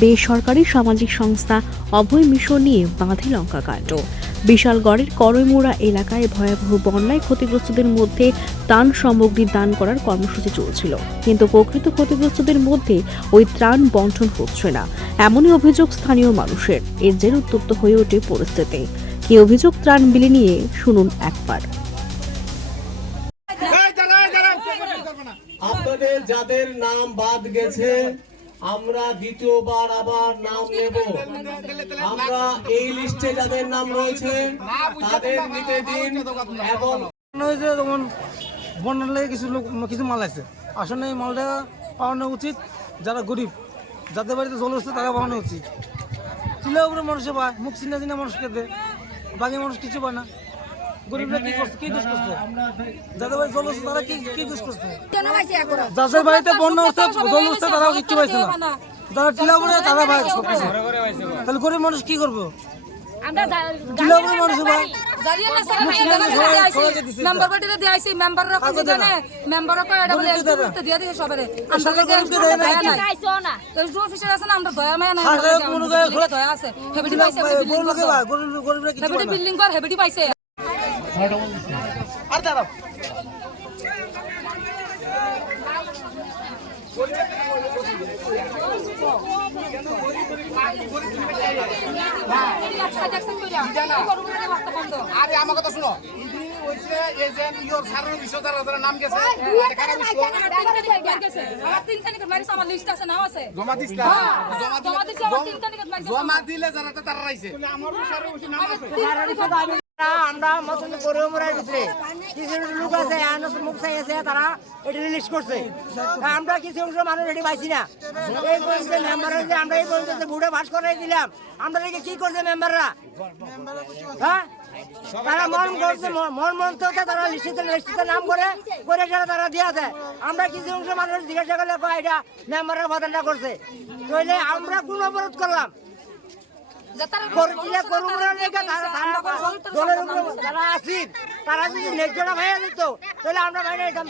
বেসরকারি সামাজিক সংস্থা অভয় মিশন নিয়ে বাঁধে লঙ্কা কাণ্ড বিশালগড়ের করৈমুড়া এলাকায় ভয়াবহ বন্যায় ক্ষতিগ্রস্তদের মধ্যে ত্রাণ সামগ্রী দান করার কর্মসূচি চলছিল। কিন্তু প্রকৃত ক্ষতিগ্রস্তদের মধ্যে ওই ত্রাণ বন্টন হচ্ছে না। এমনই অভিযোগ স্থানীয় মানুষের। এর জের উত্তপ্ত হয়ে ওঠে পরিস্থিতি। কি অভিযোগ ত্রাণ বিলি নিয়ে শুনুন একবার। আপনাদের যাদের নাম বাদ গেছে আমরা দ্বিতীয়বার আবার নাম নেব। আমরা এই লিস্টে যাদের নাম রয়েছে, তাদের নিতে দিন এবং হয়েছে বন্যার লেগে কিছু লোক, কিছু মাল আছে। আসলে এই মালটা পাওয়ানো উচিত যারা গরিব। যাদের বাড়িতে জল হচ্ছে তারা পাওয়ানো উচিত। চিলের উপরে মানুষে পায় মুখ চিন্তা চিনা মানুষকে দেয় বাকি মানুষ কিছু পায় না। গরিবরা কি করছে? কি দোষ করছে? যাদের বাড়ি জল হচ্ছে তারা কি কি দোষ করছে? যাদের বাড়িতে বন্যা হচ্ছে জল হচ্ছে তারাও কিচ্ছু পাইছে না। যারা টিলা উপরে তারা পায় তাহলে গরিব মানুষ কি করব? টিলা উপরে মানুষ পায় মেম্বার পার্টিতে দিয়ে আইছি মেম্বাররা কত জানে মেম্বাররা কয় এটা বলে এসডিওতে দিয়ে দিছে সবারে। আমরা লাগে গরিবকে দেয় না। এসডিও অফিসার আছে না আমরা দয়া মায়া নাই হাসে আমরা কোনো গায়ে লাগে দয়া আছে। হেবিটি পাইছে গরিব লোকে গরিব গরিবরা কিছু হেবিটি পায় না। বিল্ডিং কর হেবিটি পাইছে আর দাঁড়াও। আরে আমার কথা শুনো। ইডি হইছে ইয়োর সারের বিষয় যারা যারা নাম গেছে জমা দিস না জমা দিছি আমার তিন কানিকে মারিস জমা দিলে যারা আমরা মতন কিছু লোক আছে মুখ চাই আছে, তারা এটা করছে। আমরা কিছু অংশ মানুষ না। আমরা কি করছে হ্যাঁ? তারা মন মন তারা নাম করে তারা দিয়া দেয় আমরা কিছু মানুষ জিজ্ঞাসা করলে এটা মেম্বারের বদলটা করছে। আমরা কোন অবরোধ করলাম? তারা যদি ন্যায্যটা ভাইয়া দিত তাহলে আমরা যেতাম